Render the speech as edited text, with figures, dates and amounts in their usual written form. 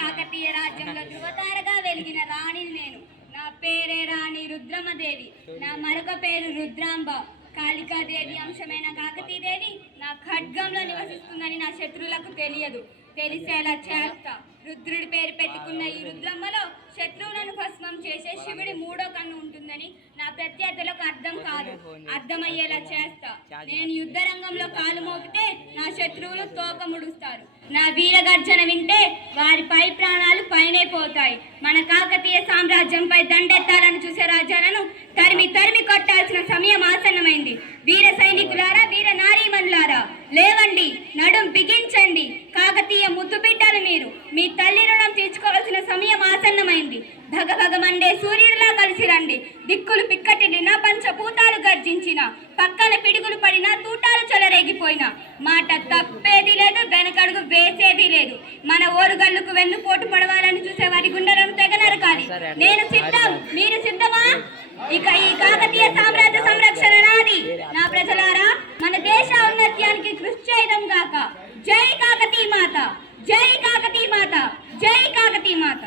కాకతీయ రాజ్యంలో ధృవతారగా వెలిగిన రాణిని నేను. నా పేరే రాణి రుద్రమదేవి. నా మరొక పేరు రుద్రాంబ. కాళికాదేవి అంశమైన కాకతీదేవి నా ఖడ్గంలో నివసిస్తుందని నా శత్రువులకు తెలియదు. తెలిసేలా చేస్తా. రుద్రుడి పేరు పెట్టుకున్న ఈ రుద్రమ్మలో శత్రువులను భస్మం చేసే శివుడి మూడో కన్ను ఉంటుందని నా ప్రత్యర్థులకు అర్థం కాదు. అర్థమయ్యేలా చేస్తా. నేను యుద్ధ రంగంలో కాలు మోపితే నా శత్రువులు తోక ముడుస్తారు. నా వీరగర్జన వింటే వారి పై ప్రాణాలు పైనే పోతాయి. మన కాకతీయ సామ్రాజ్యంపై దండెత్తాలని చూసే రాజ్యాలను తరిమి తరిమి కొట్టాల్సిన సమయం ఆసన్నమైంది. వీర సైనికులారా, వీర నారీమణులారా, లేవండి, నడుం బిగించండి. కాకతీయ ముద్దు బిడ్డలు మీరు. మీ తల్లి రుణం తీర్చుకోవాల్సిన సమయం ఆసన్నమైంది. భగభగ మండే సూర్యుడిలా కలిసి రండి. దిక్కులు పిక్కటిల్లిన పంచభూతాలు గర్జించిన, పక్కన పిడుగులు పడినా తూటాలు చెలరేగిపోయినా మాట తప్పేది లేదు, వెనకడుగు వేసేది లేదు. మన ఓరుగల్లుకు వెన్నుపోటు పడవాలని చూసే వారి గుండెలను తెగ నరకాలి. నేను సిద్ధం, మీరు సిద్ధమా? ఇక ఈ కాకతీయ సామ్రాజ్య సంరక్షణ నాది. నా ప్రజలారా, మన దేశ ఔన్నత్యానికి కృషి చేయడం గాక. జై కాకతీ మాత, జై కాకతీ మాత, జై కాకతీ మాత.